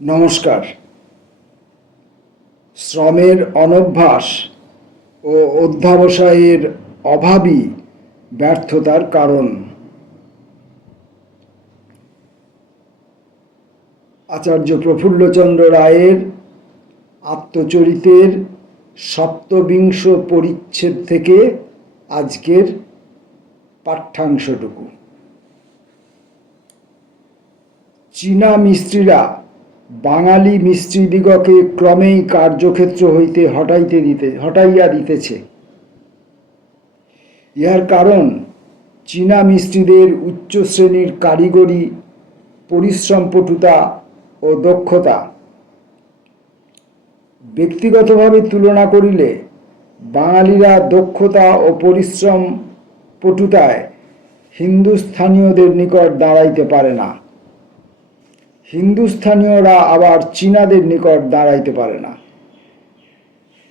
নমস্কার। শ্রমের অনভ্যাস ও অধ্যবসায়ের অভাবই ব্যর্থতার কারণ। আচার্য প্রফুল্লচন্দ্র রায়ের আত্মচরিতের সপ্তবিংশ পরিচ্ছেদ থেকে আজকের পাঠ্যাংশটুকু। চীনা মিস্ত্রিরা বাঙালি মিস্ত্রিদিগকে ক্রমেই কার্যক্ষেত্র হইতে হটাইয়া দিতেছে। ইহার কারণ চীনা মিস্ত্রিদের উচ্চ শ্রেণীর কারিগরি পরিশ্রমপটুতা ও দক্ষতা। ব্যক্তিগতভাবে তুলনা করিলে বাঙালিরা দক্ষতা ও পরিশ্রম পটুতায় হিন্দুস্থানীয়দের নিকট দাঁড়াইতে পারে না, হিন্দুস্থানীয়রা আবার চীনাদের নিকট দাঁড়াইতে পারে না।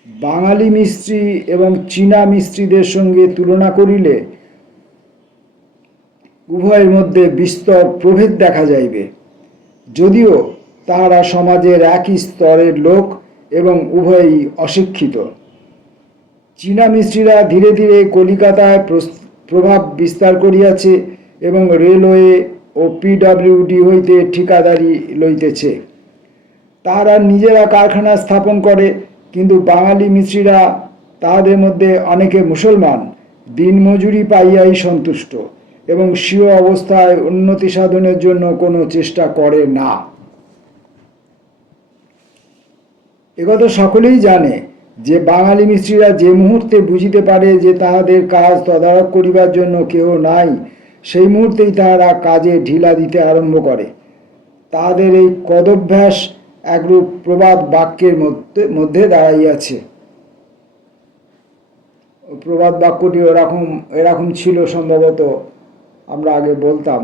বাঙালি মিস্ত্রি এবং চীনা মিস্ত্রিদের সঙ্গে তুলনা করিলে উভয়ের মধ্যে বিস্তর প্রভেদ দেখা যাইবে, যদিও তাহারা সমাজের একই স্তরের লোক এবং উভয়ই অশিক্ষিত। চীনা মিস্ত্রিরা ধীরে ধীরে কলিকাতায় প্রভাব বিস্তার করিয়াছে এবং রেলওয়ে ও পিডব্লিউডি হইতে ঠিকাদারি লইতেছে। তাহারা নিজেরা কারখানা স্থাপন করে, কিন্তু বাঙালি মিস্ত্রিরা, তাহাদের মধ্যে অনেকে মুসলমান, দিনমজুরি পাইয়াই সন্তুষ্ট এবং স্বীয় অবস্থায় উন্নতি সাধনের জন্য কোনো চেষ্টা করে না। একথা সকলেই জানে যে বাঙালি মিস্ত্রিরা যে মুহূর্তে বুঝিতে পারে যে তাহাদের কাজ তদারক করিবার জন্য কেহ নাই, সেই মুহূর্তেই তাহারা কাজে ঢিলা দিতে আরম্ভ করে। তাহাদের এই কদভ্যাস একরূপ প্রবাদ বাক্যের মধ্যে দাঁড়াইয়াছে। প্রবাদ বাক্যটি এরকম ছিল, সম্ভবত আমরা আগে বলতাম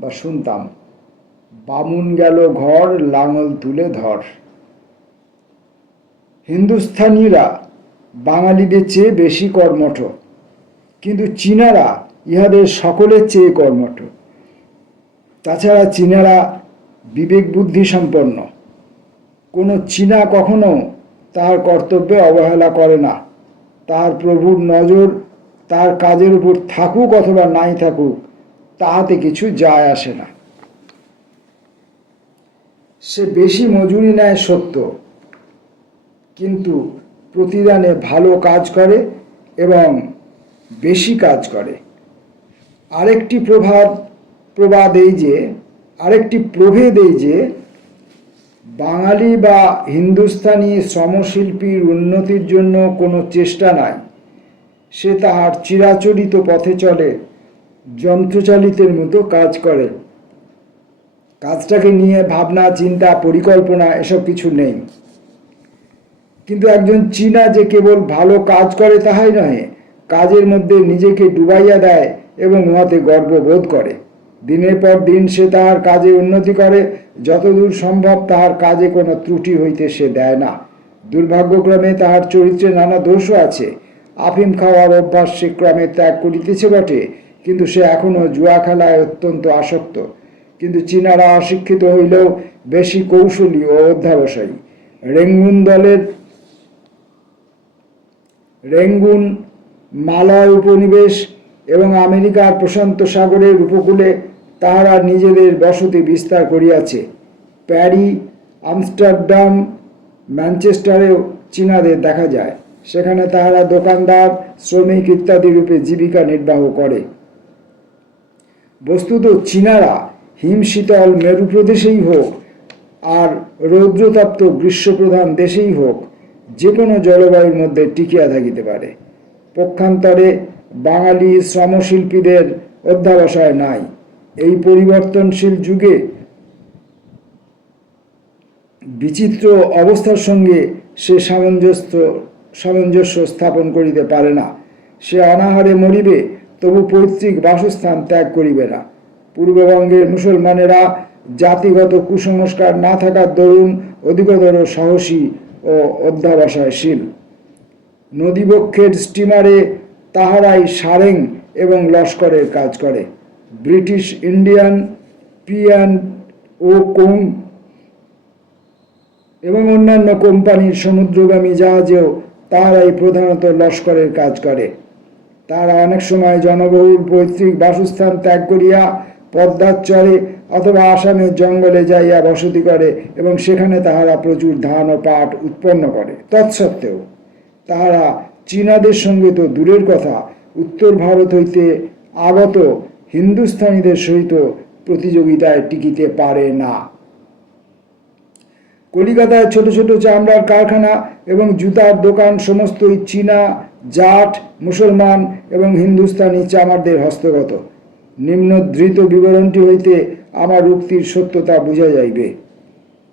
বা শুনতাম, বামুন গেল ঘর, লাঙল তুলে ধর। হিন্দুস্থানীরা বাঙালিদের চেয়ে বেশি কর্মঠ, কিন্তু চীনারা ইহাদের সকলের চেয়ে কর্মঠ। তাছাড়া চীনারা বিবেক বুদ্ধি সম্পন্ন। কোনো চীনা কখনো তার কর্তব্যে অবহেলা করে না। তার প্রভুর নজর তার কাজের উপর থাকুক অথবা নাই থাকুক, তাহাতে কিছু যায় আসে না। সে বেশি মজুরি নেয় সত্য, কিন্তু প্রতিদানে ভালো কাজ করে এবং বেশি কাজ করে। আরেকটি প্রভেদ এই যে বাঙালি বা হিন্দুস্তানি শ্রমশিল্পীর উন্নতির জন্য কোনো চেষ্টা নাই। সে তাহার চিরাচরিত পথে চলে, যন্ত্রচালিতের মতো কাজ করে। কাজটাকে নিয়ে ভাবনা, চিন্তা, পরিকল্পনা এসব কিছু নেই। কিন্তু একজন চীনা যে কেবল ভালো কাজ করে তাহাই নহে, কাজের মধ্যে নিজেকে ডুবাইয়া দেয় এবং উহাতে গর্ববোধ করে। দিনের পর দিন সে তাহার কাজে উন্নতি করে। যতদূর সম্ভব তাহার কাজে কোনো ত্রুটি হইতে সে দেয় না। দুর্ভাগ্যক্রমে তাহার চরিত্রে নানা দোষও আছে। আফিম খাওয়ার অভ্যাস সে ক্রমে ত্যাগ করিতেছে বটে, কিন্তু সে এখনও জুয়া খেলায় অত্যন্ত আসক্ত। কিন্তু চীনারা অশিক্ষিত হইলেও বেশি কৌশলী ও অধ্যবসায়ী। রেঙ্গুন, মালয় উপনিবেশ এবং আমেরিকার প্রশান্ত সাগরের উপকূলে তাহারা নিজেদের বসতি বিস্তার করিয়াছে। প্যারি, আমস্টারডাম, ম্যানচেস্টারেও চীনাদের দেখা যায়। সেখানে তাহারা দোকানদার, শ্রমিক ইত্যাদি রূপে জীবিকা নির্বাহ করে। বস্তুত চীনারা হিমশীতল মেরু প্রদেশেই হোক আর রৌদ্রতপ্ত গ্রীষ্মপ্রধান দেশেই হোক, যে কোনো জলবায়ুর মধ্যে টিকিয়া থাকিতে পারে। পক্ষান্তরে বাঙালি শ্রমশিল্পীদের অধ্যবসায় নাই। এই পরিবর্তনশীল যুগে বিচিত্র অবস্থার সঙ্গে সে সামঞ্জস্য স্থাপন করিতে পারে না। সে অনাহারে মরিবে, তবু পৈতৃক বাসস্থান ত্যাগ করিবে না। পূর্ববঙ্গের মুসলমানেরা জাতিগত কুসংস্কার না থাকার দরুন অধিকতর সাহসী ও অধ্যবসায়শীল। নদীবক্ষের স্টিমারে তাহারাই সারেং এবং লস্করের কাজ করে। British Indian, P and O co এবং অন্যান্য কোম্পানির সমুদ্রগামী জাহাজেও তাহারাই প্রধানত লস্করের কাজ করে। তারা অনেক সময় জনবহুল পৈতৃক বাসস্থান ত্যাগ করিয়া পদ্মার চরে অথবা আসামের জঙ্গলে যাইয়া বসতি করে এবং সেখানে তাহারা প্রচুর ধান ও পাট উৎপন্ন করে। তৎসত্ত্বেও তাহারা চীনাদের সঙ্গে তো দূরের কথা, উত্তর ভারত হইতে আগত হিন্দুস্থানীদের সহিত প্রতিযোগিতায় টিকিতে পারে না। কলিকাতায় ছোট ছোট চামড়ার কারখানা এবং জুতার দোকান সমস্তই চীনা, জাট, মুসলমান এবং হিন্দুস্তানি চামারদের হস্তগত। নিম্নধৃত বিবরণটি হইতে আমার উক্তির সত্যতা বোঝা যাইবে।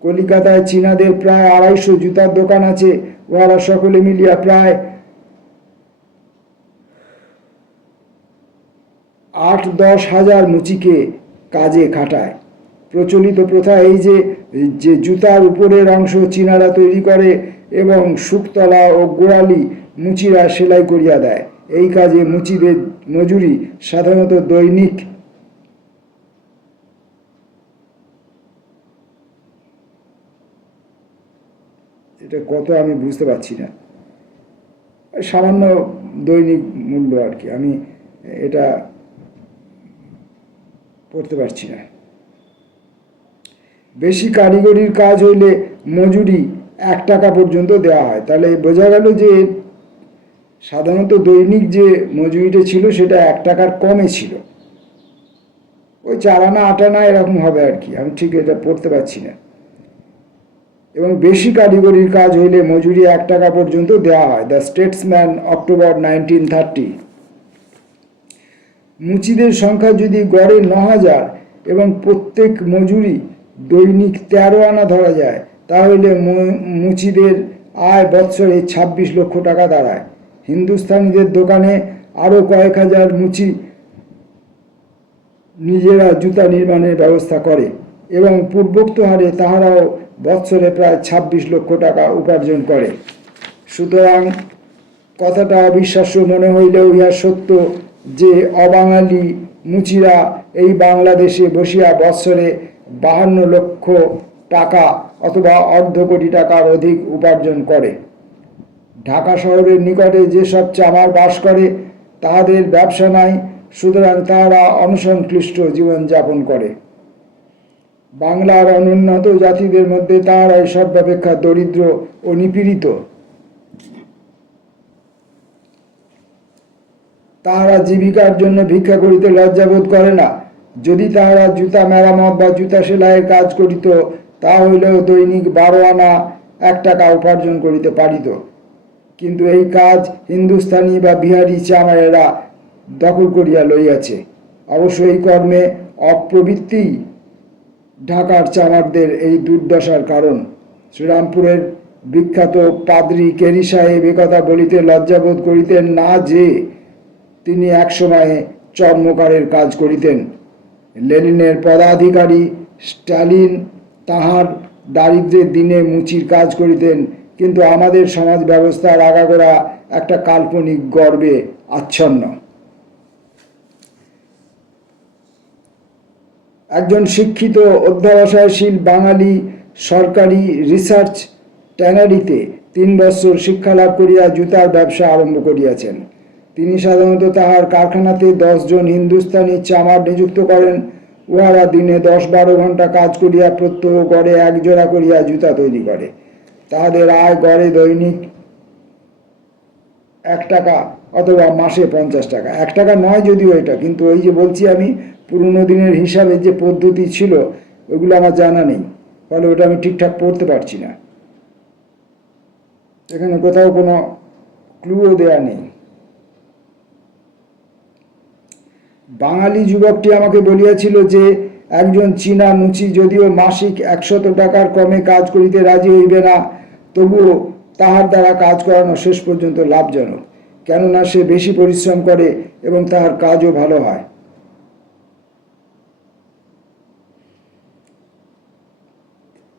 কলিকাতায় চীনাদের প্রায় 250 জুতার দোকান আছে। উহারা সকলে মিলিয়া প্রায় 8-10 হাজার মুচিকে কাজে খাটায়। প্রচলিত প্রথা এই যে জুতার উপরের অংশ চীনারা তৈরি করে এবং শুকতলা ও গোড়ালি মুচিরা সেলাই করিয়া দেয়। এই কাজে মুচিদের মজুরি সাধারণত দৈনিক এটা কত আমি বুঝতে পারছি না, সামান্য দৈনিক মূল্য আর কি, আমি এটা পড়তে পারছি না। বেশি কারিগরির কাজ হইলে মজুরি 1 টাকা পর্যন্ত দেওয়া হয়। তাহলে বোঝা গেল যে সাধারণত দৈনিক যে মজুরিটা ছিল সেটা 1 টাকার কমে ছিল, ওই 4 আনা 8 আনা এরকম হবে আর কি, আমি ঠিক এটা পড়তে পারছি না। এবং বেশি কারিগরির কাজ হইলে মজুরি 1 টাকা পর্যন্ত দেওয়া হয়। The Statesman, October 1930। মুচিদের সংখ্যা যদি গড়ে 9000 এবং প্রত্যেক মজুরি দৈনিক 13 আনা ধরা যায়, তাহলে মুচিদের আয় বৎসরে 26 লক্ষ টাকা দাঁড়ায়। হিন্দুস্তানিদের দোকানে আরও কয়েক হাজার মুচি নিজেরা জুতা নির্মাণের ব্যবস্থা করে এবং পূর্বোক্ত হারে তাহারাও বৎসরে প্রায় 26 লক্ষ টাকা উপার্জন করে। সুতরাং কথাটা অবিশ্বাস্য মনে হইলেও ইহা সত্য যে অবাঙালি মুচিরা এই বাংলাদেশে বসিয়া বৎসরে 52 লক্ষ টাকা অথবা অর্ধ কোটি টাকার অধিক উপার্জন করে। ঢাকা শহরের নিকটে যেসব চামার বাস করে তাহাদের ব্যবসা নাই, সুতরাং তাহারা অনসংক্লিষ্ট জীবনযাপন করে। বাংলার অনুন্নত জাতিদের মধ্যে তাহারাই সর্বাপেক্ষা দরিদ্র ও নিপীড়িত। তাহারা জীবিকার জন্য ভিক্ষা করিতে লজ্জাবোধ করে না। যদি তাহারা জুতা মেরামত বা জুতা সেলাইয়ের কাজ করিত, তা হইলেও দৈনিক 12 আনা 1 টাকা উপার্জন করিতে পারিত। কিন্তু এই কাজ হিন্দুস্তানি বা বিহারি চামারেরা দখল করিয়া লইয়াছে। অবশ্য এই কর্মে অপ্রবৃত্তি ঢাকার চামারদের এই দুর্দশার কারণ। শ্রীরামপুরের বিখ্যাত পাদ্রী কেরি সাহেব একথা বলিতে লজ্জাবোধ করিতেন না যে তিনি এক সময়ে চর্মকারের কাজ করিতেন। লেনিনের পদাধিকারী স্ট্যালিন তাহার দারিদ্র্যের দিনে মুচির কাজ করিতেন, কিন্তু আমাদের সমাজ ব্যবস্থার আগাগোড়া একটা কাল্পনিক গর্বে আচ্ছন্ন। একজন শিক্ষিত অধ্যবসায়শীল বাঙালি সরকারি রিসার্চ ট্যানারিতে 3 বৎসর শিক্ষালাভ করিয়া জুতার ব্যবসা আরম্ভ করিয়াছেন। তিনি সাধারণত তাহার কারখানাতে 10 জন হিন্দুস্তানি চামার নিযুক্ত করেন। উহারা দিনে 10-12 ঘন্টা কাজ করিয়া প্রত্যহ গড়ে 1 জোড়া করিয়া জুতা তৈরি করে। তাহাদের আয় গড়ে দৈনিক 1 টাকা অথবা মাসে 50 টাকা। 1 টাকা নয় যদিও এটা, কিন্তু ওই যে বলছি আমি পুরনো দিনের হিসাবে যে পদ্ধতি ছিল ওইগুলো আমার জানা নেই, ফলে ওটা আমি ঠিকঠাক পড়তে পারছি না। এখানে কোথাও কোনো ক্লুও দেয়া নেই। বাঙালি যুবকটি আমাকে বলিয়াছিল যে একজন চীনা মুচি যদিও মাসিক 100 টাকার কমে কাজ করিতে রাজি হইবে না, তবুও তাহার দ্বারা কাজ করানো শেষ পর্যন্ত লাভজনক, কেননা সে বেশি পরিশ্রম করে এবং তাহার কাজও ভালো হয়।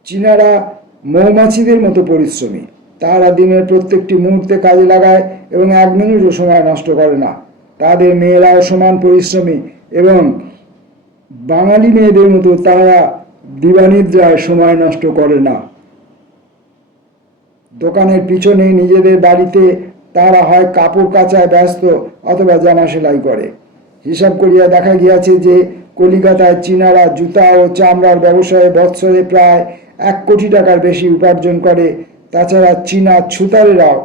চীনারা মৌমাছিদের মতো পরিশ্রমী। তাহারা দিনের প্রত্যেকটি মুহূর্তে কাজে লাগায় এবং 1 মিনিটও সময় নষ্ট করে না। তাদের মেয়েরাও সমান পরিশ্রমী এবং বাঙালি মেয়েদের মতো তাহারা দিবানিদ্রায় সময় নষ্ট করে না। দোকানের পিছনে নিজেদের বাড়িতে তারা হয় কাপড় কাচায় ব্যস্ত অথবা জামা সেলাই করে। হিসাব করিয়া দেখা গিয়াছে যে কলিকাতায় চীনারা জুতা ও চামড়ার ব্যবসায়ে বৎসরে প্রায় 1 কোটি টাকার বেশি উপার্জন করে। তাছাড়া চীনা ছুতারেরাও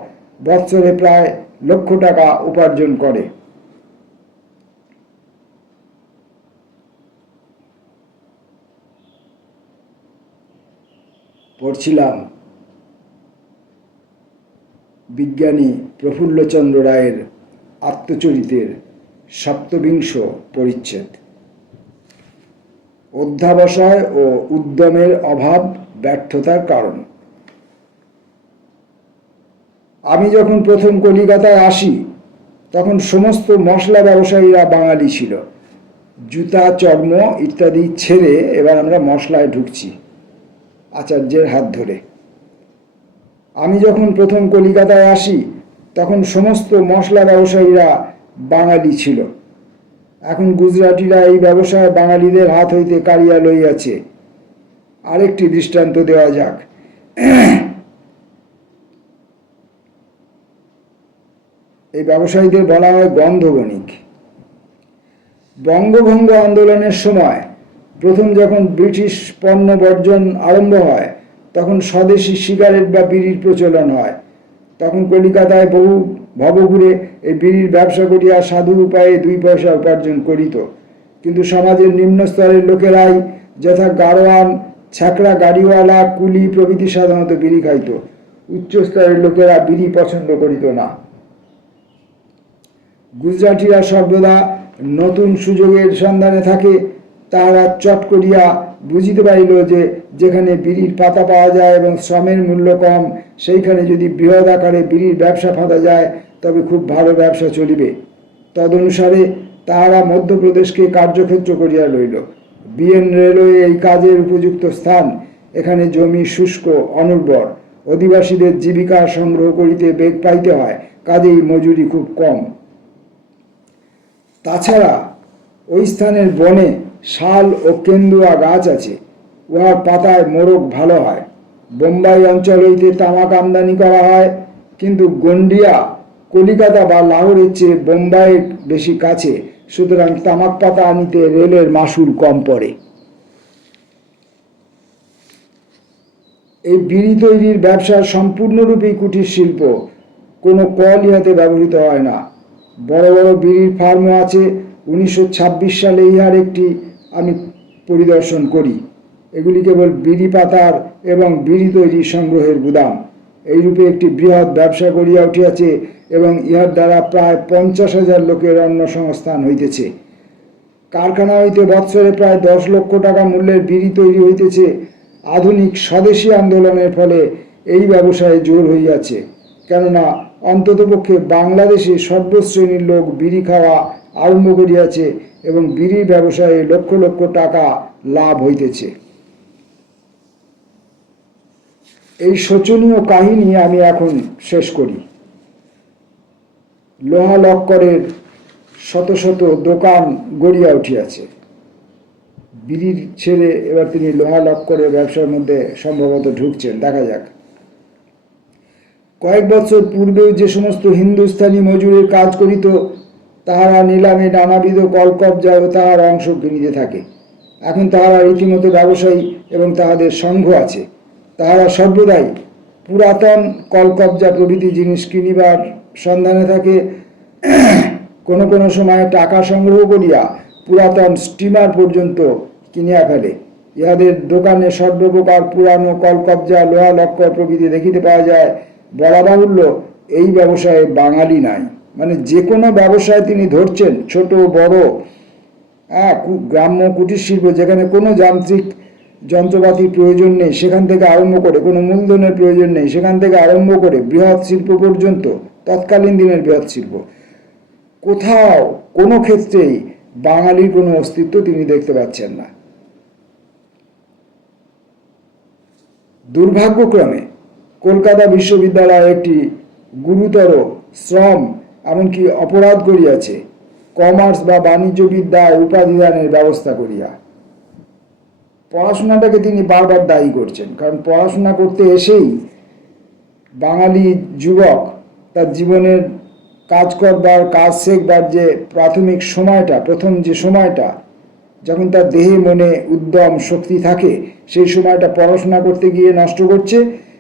বৎসরে প্রায় 1,00,000 টাকা উপার্জন করে। পড়ছিলাম বিজ্ঞানী প্রফুল্লচন্দ্র রায়ের আত্মচরিতের ৭বিংশ পরিচ্ছেদ। অধ্যাবসায় ও উদ্যমের অভাব ব্যর্থতার কারণ। আমি যখন প্রথম কলিকাতায় আসি তখন সমস্ত মশলা ব্যবসায়ীরা বাঙালি ছিল। জুতা, চর্ম ইত্যাদি ছেড়ে এবার আমরা মশলায় ঢুকছি আচার্যের হাত ধরে। আমি যখন প্রথম কলিকাতায় আসি তখন সমস্ত মশলা ব্যবসায়ীরা বাঙালি ছিল। এখন গুজরাটিরা এই ব্যবসায় বাঙালিদের হাত হইতে কাড়িয়া লইয়াছে। আরেকটি দৃষ্টান্ত দেওয়া যাক। এই ব্যবসায়ীদের বলা হয় গন্ধ বণিক। বঙ্গভঙ্গ আন্দোলনের সময় প্রথম যখন ব্রিটিশ পণ্য বর্জন আরম্ভ হয় তখন স্বদেশি সিগারেট বা বিড়ির প্রচলন হয়। তখন কলিকাতায় বহু ভবঘুরে এই বিড়ির ব্যবসা করিয়া সাধু উপায়ে 2 পয়সা উপার্জন করিত। কিন্তু সমাজের নিম্ন স্তরের লোকেরাই যথা গাড়োয়ান, ছ্যাকড়া গাড়িওয়ালা, কুলি প্রভৃতি সাধারণত বিড়ি খাইত। উচ্চ স্তরের লোকেরা বিড়ি পছন্দ করিত না। গুজরাটিরা সর্বদা নতুন সুযোগের সন্ধানে থাকে। তাহারা চট করিয়া বুঝিতে পারিল যে যেখানে বিড়ির পাতা পাওয়া যায় এবং শ্রমের মূল্য কম, সেইখানে যদি বৃহৎ আকারে বিড়ির ব্যবসা ফাঁদা যায় তবে খুব ভালো ব্যবসা চলিবে। তদনুসারে তাহারা মধ্যপ্রদেশকে কার্যক্ষেত্র করিয়া লইল। বিএন রেলওয়ে এই কাজের উপযুক্ত স্থান। এখানে জমি শুষ্ক, অনুর্বর, অধিবাসীদের জীবিকা সংগ্রহ করিতে বেগ পাইতে হয়, কাজেই মজুরি খুব কম। তাছাড়া ওই স্থানের বনে শাল ও কেন্দুয়া গাছ আছে, উহার পাতায় মোরগ ভালো হয়। বোম্বাই অঞ্চল হইতে তামাক আমদানি করা হয়, কিন্তু গন্ডিয়া কলিকাতা বা লাহোরের চেয়ে বোম্বাইয়ের বেশি কাছে, সুতরাং তামাক পাতা আনিতে রেলের মাশুল কম পড়ে। এই বিড়ি তৈরির ব্যবসা সম্পূর্ণরূপেই কুটির শিল্প, কোনো কল ইহাতে ব্যবহৃত হয় না। বড় বড় বিড়ির ফার্মও আছে। 1926 সালে ইহার একটি আমি পরিদর্শন করি। এগুলি কেবল বিড়ি পাতার এবং বিড়ি তৈরি সংগ্রহের গুদাম। এইরূপে একটি বৃহৎ ব্যবসা গড়িয়া উঠিয়াছে এবং ইহার দ্বারা প্রায় 50,000 লোকের অন্নসংস্থান হইতেছে। কারখানা হইতে বৎসরে প্রায় 10 লক্ষ টাকা মূল্যের বিড়ি তৈরি হইতেছে। আধুনিক স্বদেশী আন্দোলনের ফলে এই ব্যবসায় জোর হইয়াছে, কেননা অন্ততপক্ষে বাংলাদেশে সর্বশ্রেণীর লোক বিড়ি খাওয়া আরম্ভ করিয়াছে এবং বিড়ির ব্যবসায়ে লক্ষ লক্ষ টাকা লাভ হইতেছে। এই শোচনীয় কাহিনী আমি এখন শেষ করি। লোহা লক্করের শত শত দোকান গড়িয়া উঠিয়াছে। বিড়ির ছেড়ে এবার তিনি লোহা লক্করের ব্যবসার মধ্যে সম্ভবত ঢুকছেন, দেখা যাক। কয়েক বছর পূর্বেও যে সমস্ত হিন্দুস্থানি মজুরের কাজ করিত, তাহারা নিলামে নানাবিধ কলকবজা ও তাহার অংশ কিনিতে থাকে। এখন তাহারা রীতিমতো ব্যবসায়ী এবং তাহাদের সংঘ আছে। তাহারা সর্বদাই পুরাতন কলকবজা প্রভৃতি জিনিস কিনিবার সন্ধানে থাকে। কোনো কোনো সময় টাকা সংগ্রহ করিয়া পুরাতন স্টিমার পর্যন্ত কিনিয়া ফেলে। ইহাদের দোকানে সর্বপ্রকার পুরানো কলকবজা, লোহা লক্কর প্রভৃতি দেখিতে পাওয়া যায়। বলা বাহুল্য, এই ব্যবসায়ে বাঙালি নাই। মানে যে কোনো ব্যবসায় তিনি ধরছেন, ছোট বড়, গ্রাম্য কুটির শিল্প, যেখানে কোনো যান্ত্রিক যন্ত্রপাতির প্রয়োজন নেই সেখান থেকে আরম্ভ করে, কোনো মূলধনের প্রয়োজন নেই সেখান থেকে আরম্ভ করে বৃহৎ শিল্প পর্যন্ত, তৎকালীন দিনের বৃহৎ শিল্প, কোথাও কোনো ক্ষেত্রেই বাঙালির কোনো অস্তিত্ব তিনি দেখতে পাচ্ছেন না। দুর্ভাগ্যক্রমে কলকাতা বিশ্ববিদ্যালয় একটি গুরুতর শ্রম এমনকি অপরাধ করিয়াছে, কমার্স বা বাণিজ্য বিদ্যায় উপাধিদানের ব্যবস্থা করিয়া। পড়াশোনাটাকে তিনি বারবার দায়ী করছেন, কারণ পড়াশোনা করতে এসেই বাঙালি যুবক তার জীবনের কাজ করবার, কাজ শেখবার যে প্রাথমিক সময়টা, প্রথম যে সময়টা যখন তার দেহে মনে উদ্যম শক্তি থাকে, সেই সময়টা পড়াশোনা করতে গিয়ে নষ্ট করছে,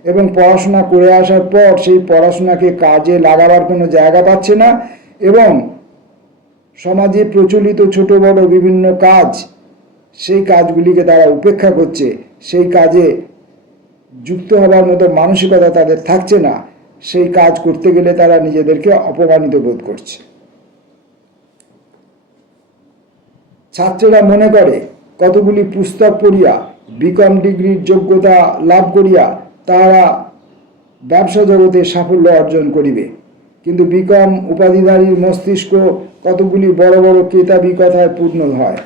এবং পড়াশোনা করে আসার পর সেই পড়াশোনাকে কাজে লাগাবার কোনো জায়গা পাচ্ছে না, এবং সমাজে প্রচলিত ছোট বড় বিভিন্ন কাজ, সেই কাজগুলিকে তারা উপেক্ষা করছে, সেই কাজে যুক্ত হবার মতো মানসিকতা তাদের থাকছে না, সেই কাজ করতে গেলে তারা নিজেদেরকে অপমানিত বোধ করছে। ছাত্ররা মনে করে কতগুলি পুস্তক পড়িয়া, বিকম ডিগ্রির যোগ্যতা লাভ করিয়া তারা ব্যবসা জগতে সাফল্য অর্জন করিবে, কিন্তু বিকম উপাধিধারীর মস্তিষ্ক কতগুলি বড় বড় কেতাবি কথায় পূর্ণ হয়।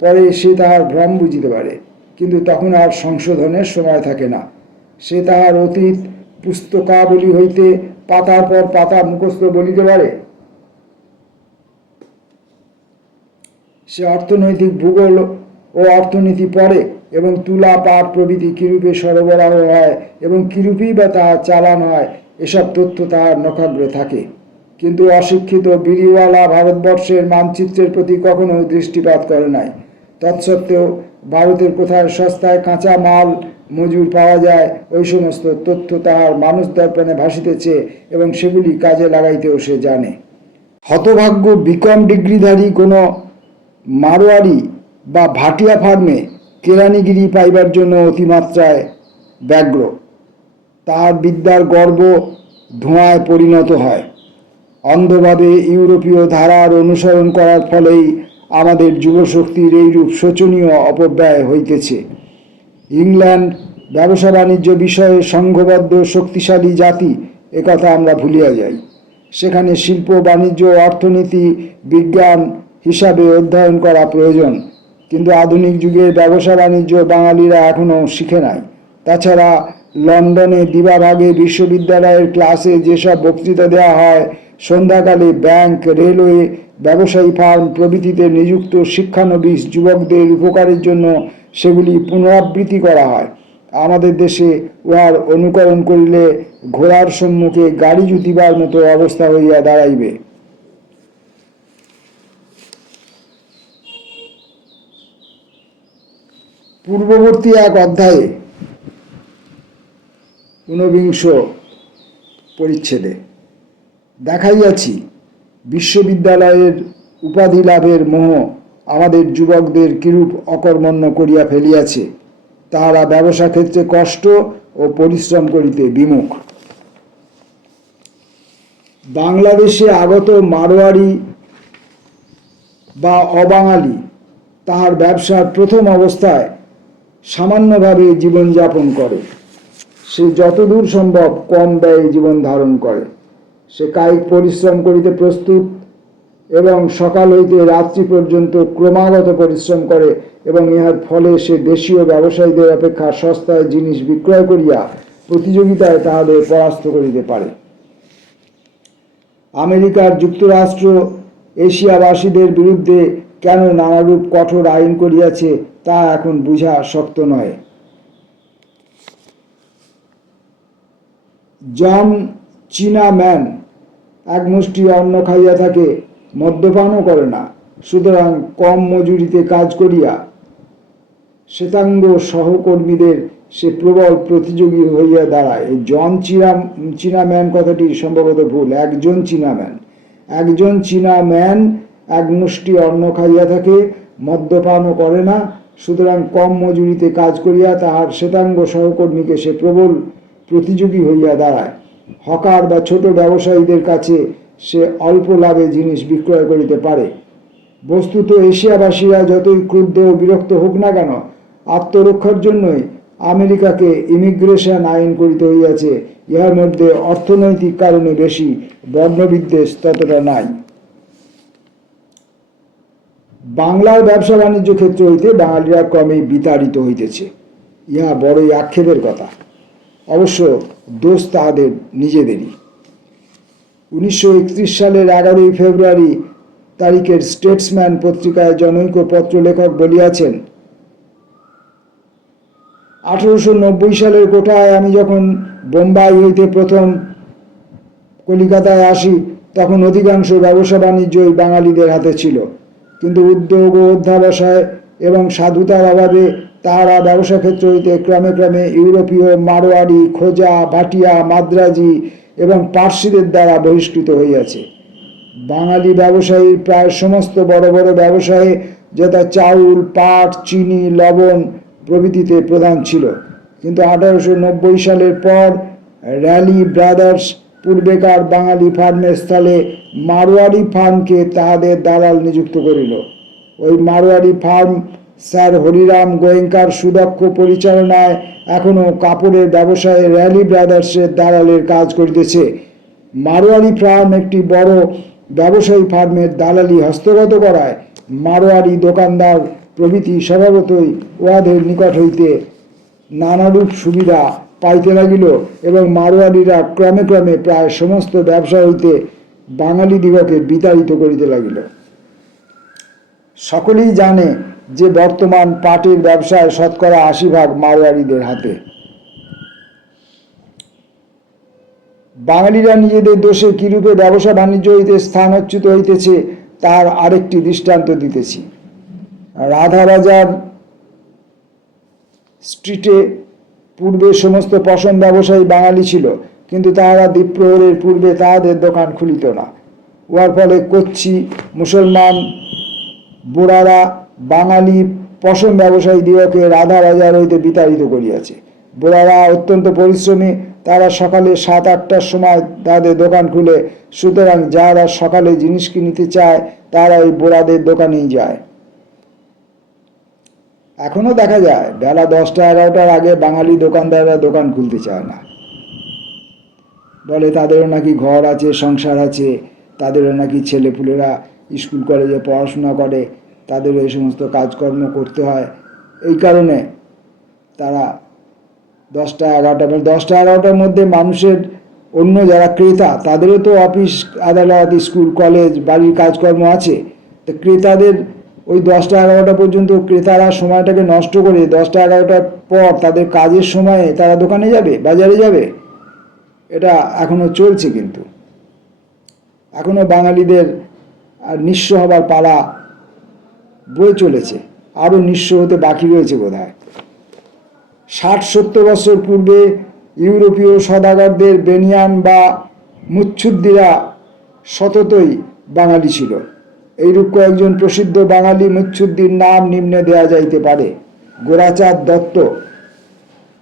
পরে সে তাহার ভ্রম বুঝিতে পারে, কিন্তু তখন আর সংশোধনের সময় থাকে না। সে তাহার অতীত পুস্তকাবলী হইতে পাতার পর পাতা মুখস্থ বলিতে পারে। সে অর্থনৈতিক ভূগোল ও অর্থনীতি পড়ে, এবং তুলা পাট প্রভৃতি কিরূপে সরবরাহ হয় এবং কিরূপেই বা তা চালান হয়, এসব তথ্য তাহার নখাগ্রে থাকে। কিন্তু অশিক্ষিত বিড়িওয়ালা ভারতবর্ষের মানচিত্রের প্রতি কখনো দৃষ্টিপাত করে নাই। তৎসত্ত্বেও ভারতের কোথায় সস্তায় কাঁচা মাল মজুর পাওয়া যায়, ওই সমস্ত তথ্য তাহার মানুষ দর্পণে ভাসিতেছে, এবং সেগুলি কাজে লাগাইতেও সে জানে। হতভাগ্য বিকম ডিগ্রিধারী কোনো মারোয়ারি বা ভাটিয়া ফার্মে কেরানিগিরি পাইবার জন্য অতিমাত্রায় ব্যগ্র। তাহার বিদ্যার গর্ব ধোঁয়ায় পরিণত হয়। অন্ধভাবে ইউরোপীয় ধারার অনুসরণ করার ফলেই আমাদের যুবশক্তির এইরূপ শোচনীয় অপব্যয় হইতেছে। ইংল্যান্ড ব্যবসা বাণিজ্য বিষয়ে সংঘবদ্ধ শক্তিশালী জাতি, একথা আমরা ভুলিয়া যাই। সেখানে শিল্প, বাণিজ্য, অর্থনীতি, বিজ্ঞান, হিসাবে অধ্যয়ন করা প্রয়োজন, কিন্তু আধুনিক যুগের ব্যবসা বাণিজ্য বাঙালিরা এখনও শিখে নাই। তাছাড়া লন্ডনে দিবাভাগে বিশ্ববিদ্যালয়ের ক্লাসে যেসব বক্তৃতা দেওয়া হয়, সন্ধ্যাকালে ব্যাংক, রেলওয়ে, ব্যবসায়ী ফার্ম প্রভৃতিতে নিযুক্ত শিক্ষানবিশ যুবকদের উপকারের জন্য সেগুলি পুনরাবৃত্তি করা হয়। আমাদের দেশে উহার অনুকরণ করিলে ঘোড়ার সম্মুখে গাড়ি জুতিবার মতো অবস্থা হইয়া দাঁড়াইবে। পূর্ববর্তী এক অধ্যায়ে ঊনবিংশ পরিচ্ছেদে দেখাইয়াছি বিশ্ববিদ্যালয়ের উপাধি লাভের মোহ আমাদের যুবকদের কিরূপ অকর্মণ্য করিয়া ফেলিয়াছে। তাহারা ব্যবসা ক্ষেত্রে কষ্ট ও পরিশ্রম করিতে বিমুখ। বাংলাদেশে আগত মারোয়ারি বা অবাঙালি তাহার ব্যবসার প্রথম অবস্থায় সামান্যভাবে জীবনযাপন করে। সে যতদূর সম্ভব কম ব্যয়ে জীবন ধারণ করে। সে কায়িক পরিশ্রম করিতে প্রস্তুত, এবং সকাল হইতে রাত্রি পর্যন্ত ক্রমাগত পরিশ্রম করে, এবং ইহার ফলে সে দেশীয় ব্যবসায়ীদের অপেক্ষা সস্তায় জিনিস বিক্রয় করিয়া প্রতিযোগিতায় তাহাদের পরাস্ত করিতে পারে। আমেরিকার যুক্তরাষ্ট্র এশিয়াবাসীদের বিরুদ্ধে কেন নানারূপ কঠোর আইন করিয়াছে, তা এখন বুঝা শক্ত নয়। জন চীনা ম্যান এক মুষ্টি অন্ন খাইয়া থাকে, মদ্যপানও করে না, সুতরাং কম মজুরিতে কাজ করিয়া শ্বেতাঙ্গ সহকর্মীদের সে প্রবল প্রতিযোগী হইয়া দাঁড়ায়। এই জন চীনা ম্যান কথাটি সম্ভবত ভুল। একজন চীনা ম্যান এক মুষ্টি অন্ন খাইয়া থাকে, মদ্যপানও করে না, সুতরাং কম মজুরিতে কাজ করিয়া তাহার শ্বেতাঙ্গ সহকর্মীকে সে প্রবল প্রতিযোগী হইয়া দাঁড়ায়। হকার বা ছোট ব্যবসায়ীদের কাছে সে অল্প লাভে জিনিস বিক্রয় করিতে পারে। বস্তুত এশিয়াবাসীরা যতই ক্রুদ্ধ ও বিরক্ত হোক না কেন, আত্মরক্ষার জন্যই আমেরিকাকে ইমিগ্রেশন আইন করিতে হইয়াছে। ইহার মধ্যে অর্থনৈতিক কারণে বেশি, বর্ণবিদ্বেষ ততটা নাই। বাংলার ব্যবসা বাণিজ্য ক্ষেত্র হইতে বাঙালিরা ক্রমেই বিতাড়িত হইতেছে, ইহা বড়ই আক্ষেপের কথা। অবশ্য দোষ তাহাদের নিজেদেরই। 1931 সালের 11 ফেব্রুয়ারি তারিখের স্টেটসম্যান পত্রিকায় জনৈক পত্রলেখক বলিয়াছেন, 1890 সালের কোঠায় আমি যখন বোম্বাই হইতে প্রথম কলিকাতায় আসি, তখন অধিকাংশ ব্যবসা বাণিজ্যই বাঙালিদের হাতে ছিল, কিন্তু উদ্যোগ ও অধ্যাবসায় এবং সাধুতার অভাবে তাহারা ব্যবসা ক্ষেত্র হইতে ক্রমে ক্রমে ইউরোপীয়, মারোয়াড়ি, খোজা, ভাটিয়া, মাদ্রাজি এবং পার্সিদের দ্বারা বহিষ্কৃত হইয়াছে। বাঙালি ব্যবসায়ীর প্রায় সমস্ত বড় বড় ব্যবসায়ে, যথা চাউল, পাট, চিনি, লবণ প্রভৃতিতে প্রধান ছিল, কিন্তু 1890 সালের পর র্যালি ব্রাদার্স পূর্বেকার বাঙালি ফার্মের স্থলে মারোয়াড়ি ফার্মকে তাহাদের দালাল নিযুক্ত করিল। ওই মারোয়াড়ি ফার্ম স্যার হরিরাম গোয়েঙ্কার সুদক্ষ পরিচালনায় এখনও কাপড়ের ব্যবসায়ে র্যালি ব্রাদার্সের দালালের কাজ করিতেছে। মারোয়াড়ি ফার্ম একটি বড় ব্যবসায়ী ফার্মের দালালি হস্তগত করায় মারোয়াড়ি দোকানদার প্রভৃতি স্বভাবতই উহাদের নিকট হইতে নানারূপ সুবিধা পাইতে লাগিল এবং মারোয়াড়িরা ক্রমে ক্রমে প্রায় সমস্ত ব্যবসা হইতে বাঙালিদিগকে বিতাড়িত করিতে লাগিল। সকলেই জানে যে বর্তমান পাটের ব্যবসায় শতকরা 80% মারোয়াড়িদের হাতে। বাঙালিরা নিজেদের দোষে কিরূপে ব্যবসা বাণিজ্য হইতে স্থানচ্যুত হইতেছে তার আরেকটি দৃষ্টান্ত দিতেছি। রাধাবাজার স্ট্রিটে পূর্বে সমস্ত পশম ব্যবসায়ী বাঙালি ছিল, কিন্তু তাহারা দ্বীপ্রহরের পূর্বে তাহাদের দোকান খুলিত না। উহার ফলে কচ্ছি, মুসলমান, বোড়ারা বাঙালি পশম ব্যবসায়ীদিগকে রাধাবাজার হইতে বিতাড়িত করিয়াছে। বোড়ারা অত্যন্ত পরিশ্রমী, তারা সকালে 7-8টার সময় তাদের দোকান খুলে, সুতরাং যারা সকালে জিনিস কিনিতে চায় তারা ওই বোড়াদের দোকানেই যায়। এখনো দেখা যায় বেলা 10টা-11টার আগে বাঙালি দোকানদাররা দোকান খুলতে চায় না। বলে তাদেরও নাকি ঘর আছে, সংসার আছে, তাদেরও নাকি ছেলেপুলেরা স্কুল কলেজে পড়াশোনা করে, তাদেরও এই সমস্ত কাজকর্ম করতে হয়। এই কারণে তারা 10টা-11টার মধ্যে মানুষের অন্য যারা ক্রেতা তাদেরও তো অফিস আদালত, স্কুল কলেজ, বাড়ির কাজকর্ম আছে। তো ক্রেতাদের ওই 10টা-11টা পর্যন্ত ক্রেতারা সময়টাকে নষ্ট করে 10টা-11টার পর তাদের কাজের সময়ে তারা দোকানে যাবে, বাজারে যাবে। এটা এখনো চলছে, কিন্তু এখনো বাঙালিদের নিঃস্ব হবার পালা বয়ে চলেছে, আরও নিঃস্ব হতে বাকি রয়েছে বোধহয়। 60-70 বছর পূর্বে ইউরোপীয় সদাগরদের বেনিয়ান বা মুচ্ছুদ্দিরা সততই বাঙালি ছিল। এইরূপ কয়েকজন প্রসিদ্ধ বাঙালি মুচ্ছুদ্দির নাম নিম্নে দেয়া যাইতে পারে: Gorachand Dutta,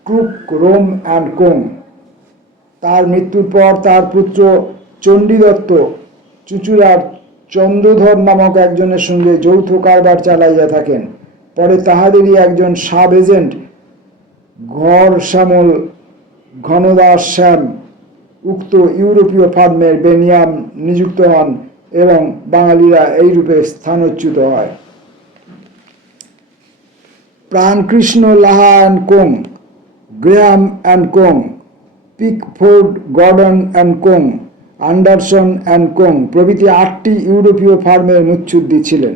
Crook, Rome and co. তার মৃত্যুর পর তার পুত্র চণ্ডী দত্ত চুঁচুড়ার চন্দ্রধর নামক একজনের সঙ্গে যৌথ কারবার চালাইয়া থাকেন। পরে তাহাদেরই একজন সাব এজেন্ট ঘর শ্যামল ঘনদাস শ্যাম উক্ত ইউরোপীয় ফার্মের বেনিয়াম নিযুক্ত হন এবং বাঙালিরা এইরূপে স্থানচ্যুত হয়। Prankrishna Laha and co, Graham and co, Pickford, Gordon and co, Anderson and co প্রভৃতি 8টি ইউরোপীয় ফার্মের মুচ্ছুদ্দি ছিলেন।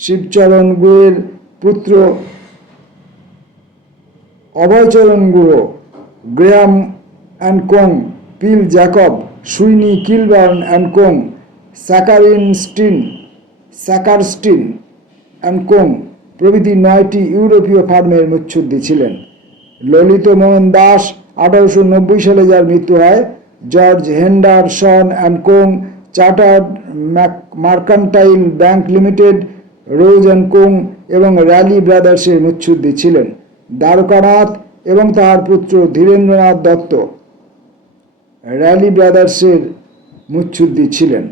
শিবচরণ গুহের পুত্র Abhaycharan Guha, Graham and co, Peel Jacob, Swinney Kilburn and co, Sackerstein and co প্রভৃতি 9টি ইউরোপীয় ফার্মের মুচ্ছুদ্দি ছিলেন। ললিত মোহন দাস 1890 সালে যার মৃত্যু হয়, George Henderson and co, chartered mercantile bank limited, Rose and co এবং র্যালি ব্রাদার্সের মুচ্ছুদ্দি ছিলেন। দ্বারকানাথ এবং তাহার পুত্র ধীরেন্দ্রনাথ দত্ত র্যালি ব্রাদার্সের মুচ্ছুদ্দি ছিলেন।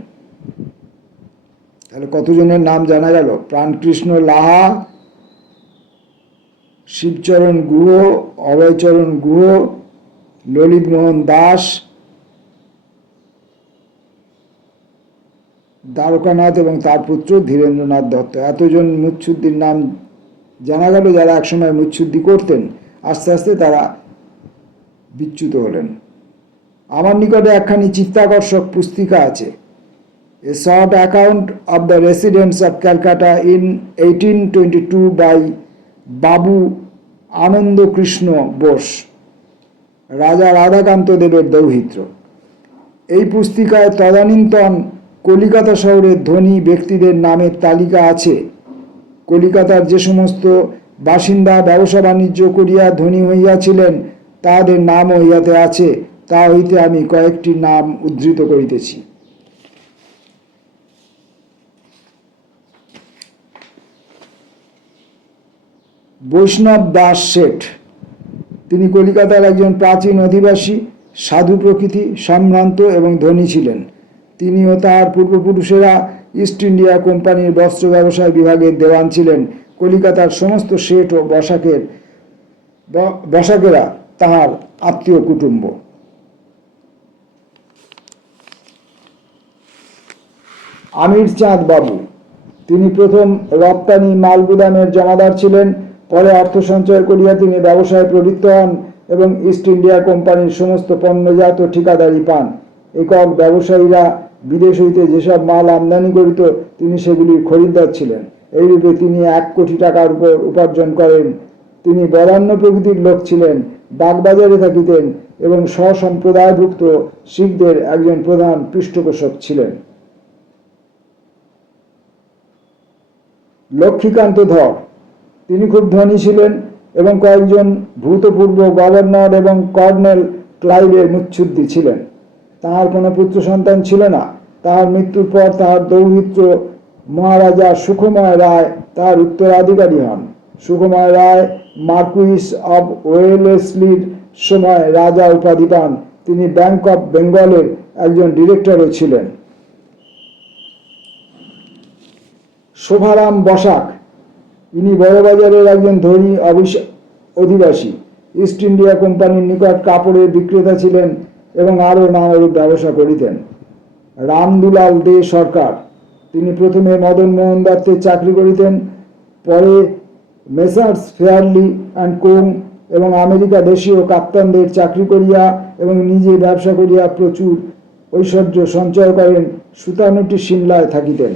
তাহলে কতজনের নাম জানা গেল: প্রাণকৃষ্ণ লাহা, শিবচরণ গুহ, অভয়চরণ গুহ, ললিত মোহন দাস, দ্বারকানাথ এবং তার পুত্র ধীরেন্দ্রনাথ দত্ত। এতজন মুচ্ছুদ্দির নাম জানা গেল যারা একসময় মুচ্ছুদ্দি করতেন। আস্তে আস্তে তারা বিচ্যুত হলেন। আমার নিকটে একখানি চিত্তাকর্ষক পুস্তিকা আছে, a short account of the residents of Calcutta in 1822 by Babu Anandakrishna Bose, রাজা রাধাকান্ত দেবের দৌহিত্র। এই পুস্তিকায় তদানীন্তন কলিকাতা শহরের ধনী ব্যক্তিদের নামের তালিকা আছে। কলিকাতার যে সমস্ত বাসিন্দা ব্যবসা বাণিজ্য করিয়া ধনী হইয়াছিলেন তাহাদের নামও ইহাতে আছে। তা হইতে আমি কয়েকটি নাম উদ্ধৃত করিতেছি। বৈষ্ণব দাস শেঠ, তিনি কলিকাতার একজন প্রাচীন অধিবাসী, সাধু প্রকৃতি, সম্ভ্রান্ত এবং ধনী ছিলেন। তিনি ও তাহার পূর্বপুরুষেরা ইস্ট ইন্ডিয়া কোম্পানির বস্ত্র ব্যবসায় বিভাগের দেওয়ান ছিলেন। কলিকাতার সমস্ত শেঠ ও বসাকেরা তাহার আত্মীয় কুটুম্ব। আমির চাঁদ বাবু, তিনি প্রথম রপ্তানি মাল গুদামের জমাদার ছিলেন। পরে অর্থ সঞ্চয় করিয়া তিনি ব্যবসায় প্রবৃত্ত হন এবং ইস্ট ইন্ডিয়া কোম্পানির সমস্ত পণ্যজাত ঠিকাদারি পান। একক ব্যবসায়ীরা বিদেশ হইতে যেসব মাল আমদানি করিত তিনি সেগুলির খরিদ্দার ছিলেন। এইরূপে তিনি 1 কোটি টাকার উপর উপার্জন করেন। তিনি বদান্য প্রকৃতির লোক ছিলেন, বাগবাজারে থাকিতেন এবং স্বসম্প্রদায়ভুক্ত শিখদের একজন প্রধান পৃষ্ঠপোষক ছিলেন। লক্ষ্মীকান্ত ধর, তিনি খুব ধনী ছিলেন এবং কয়েকজন ভূতপূর্ব গভর্নর এবং কর্নেল ক্লাইভের মুচ্ছুদ্দি ছিলেন। তাহার কোনো পুত্র সন্তান ছিল না। তাহার মৃত্যুর পর তাহার দৌহিত্র মহারাজা সুখময় রায় তাহার উত্তরাধিকারী হন। সুখময় রায় মার্কুইস অব ওয়েলেসলির সময় রাজা উপাধি পান। তিনি ব্যাংক অফ বেঙ্গলের একজন ডিরেক্টরও ছিলেন। শোভারাম বসাক, ইনি বড়বাজারের একজন ধনী অধিবাসী। ইস্ট ইন্ডিয়া কোম্পানির নিকট কাপড়ের বিক্রেতা ছিলেন এবং আরও নানারূপ ব্যবসা করিতেন। রামদুলাল দে সরকার, তিনি প্রথমে মদন মোহন দত্তের চাকরি করিতেন, পরে মেসার্স ফেয়ারলি অ্যান্ড কোং এবং আমেরিকা দেশীয় কাপ্তানদের চাকরি করিয়া এবং নিজে ব্যবসা করিয়া প্রচুর ঐশ্বর্য সঞ্চয় করেন। সুতানুটি সিমলায় থাকিতেন।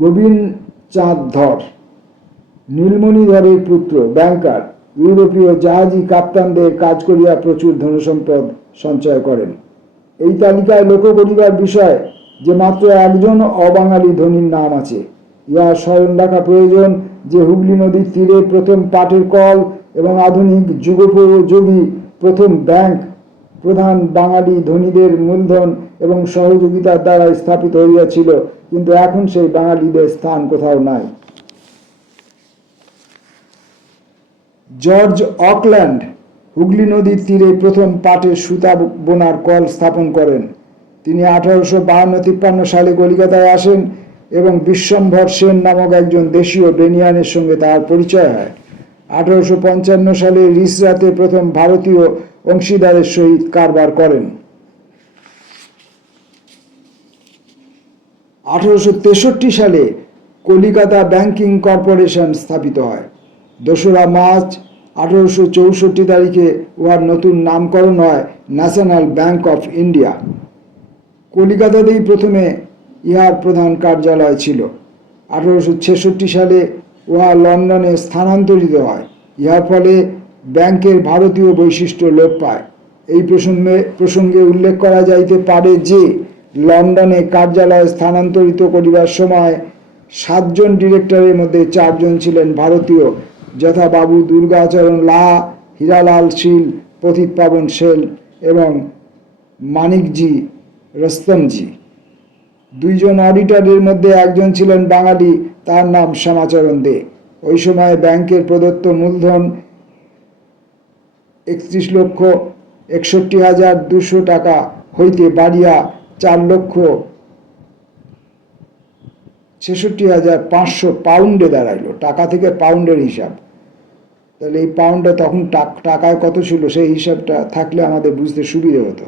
গোবিন্দ চাঁদ ধর, নীলমণি ধরের পুত্র, ব্যাংকার, ইউরোপীয় জাহাজি কাপ্তানদের কাজ করিয়া প্রচুর ধনসম্পদ সঞ্চয় করেন। এই তালিকায় লক্ষ্য করিবার বিষয় যে মাত্র একজন অবাঙালি ধনীর নাম আছে। ইহা স্মরণ রাখা প্রয়োজন যে হুগলি নদীর তীরে প্রথম পাটের কল এবং আধুনিক যুগোপযোগী প্রথম ব্যাংক প্রধান বাঙালি ধনীদের মূলধন এবং সহযোগিতার দ্বারা স্থাপিত হইয়াছিল, কিন্তু এখন সেই বাঙালিদের স্থান কোথাও নাই। জর্জ অকল্যান্ড হুগলি নদীর তীরে প্রথম পাটের সুতা বোনার কল স্থাপন করেন। তিনি 1852-53 সালে কলিকাতায় আসেন এবং বিশ্বম্ভর সেন নামক একজন দেশীয় বেনিয়ানের সঙ্গে তার পরিচয় হয়। 1855 সালে রিসরাতে প্রথম ভারতীয় অংশীদারের সহিত কারবার করেন। 1863 সালে কলিকাতা ব্যাংকিং কর্পোরেশন স্থাপিত হয়। 2রা মার্চ 1864 তারিখে উহার নতুন নামকরণ হয় ন্যাশনাল ব্যাংক অফ ইন্ডিয়া। কলিকাতাতেই প্রথমে ইহার প্রধান কার্যালয় ছিল। 1866 সালে উহা লন্ডনে স্থানান্তরিত হয়। ইহার ফলে ব্যাংকের ভারতীয় বৈশিষ্ট্য লোপ পায়। এই প্রসঙ্গে উল্লেখ করা যাইতে পারে যে লন্ডনে কার্যালয় স্থানান্তরিত করিবার সময় 7 জন ডিরেক্টরের মধ্যে 4 জন ছিলেন ভারতীয়, যথা বাবু দুর্গাচরণ লাহা, হীরালাল শীল, পতিত পাবন সেল এবং মানিকজি রস্তমজি। 2 জন অডিটরের মধ্যে একজন ছিলেন বাঙালি, তার নাম শ্যামাচরণ দে। ওই সময় ব্যাংকের প্রদত্ত মূলধন 31,61,200 টাকা হইতে বাড়িয়া 4,66,500 পাউন্ডে দাঁড়াইল। টাকা থেকে পাউন্ডের হিসাব, তাহলে এই পাউন্ডটা তখন টাকায় কত ছিল সেই হিসাবটা থাকলে আমাদের বুঝতে সুবিধে হতো।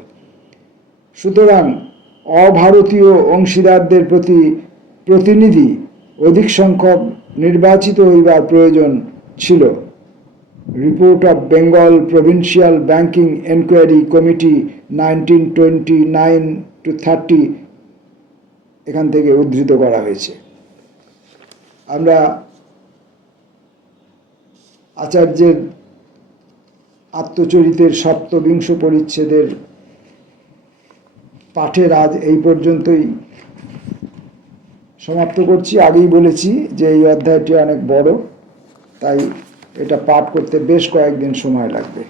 সুতরাং অভারতীয় অংশীদারদের প্রতিনিধি অধিক সংখ্যক নির্বাচিত হইবার প্রয়োজন ছিল। Report of Bengal provincial banking enquiry committee 1929-30 এখান থেকে উদ্ধৃত করা হয়েছে। আমরা আচার্যের আত্মচরিতের সপ্তবিংশ পরিচ্ছেদের পাঠের আজ এই পর্যন্তই সমাপ্ত করছি। আগেই বলেছি যে এই অধ্যায়টি অনেক বড়, তাই এটা পাঠ করতে বেশ কয়েকদিন সময় লাগবে।